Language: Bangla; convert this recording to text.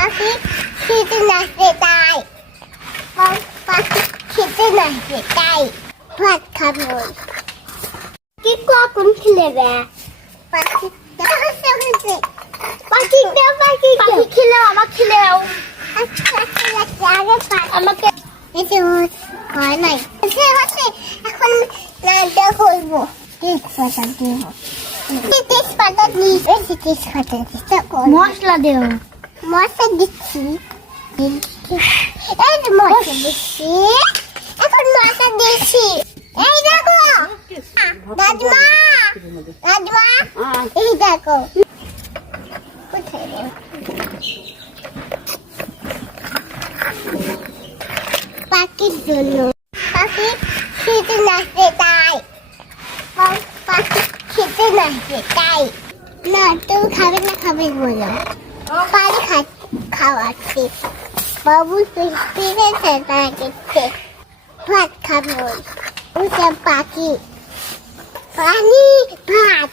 পাখি খেতে নাচতে তাই পাখি খেতে নাচতে তাই ভাত খাবো কি কখন খেলেবে পাখি পাখি খেলেও আমাকে খেলেও আমাকে এসে হয় নাই এসে হচ্ছে এখন নাচটা করবো তেজপাতা দেবো তেজপাতা দিয়ে বেশি তেজপাতা দিতে মশলা দেবো মশলা দিচ্ছি এই যে মশলা দিচ্ছি এখন মশলা দিচ্ছি এই দেখো রাজমা রাজমা এই দেখো কোথায় পাখির জন্য পাখি খেতে নাচতে তাই পাখি খেতে নাচতে তাই না তুমি খাবে না খাবে বলো পানি খাওয়াচ্ছি বাবু পেরেছে তাকে ভাত খাবো ওসব পাখি পানি ভাত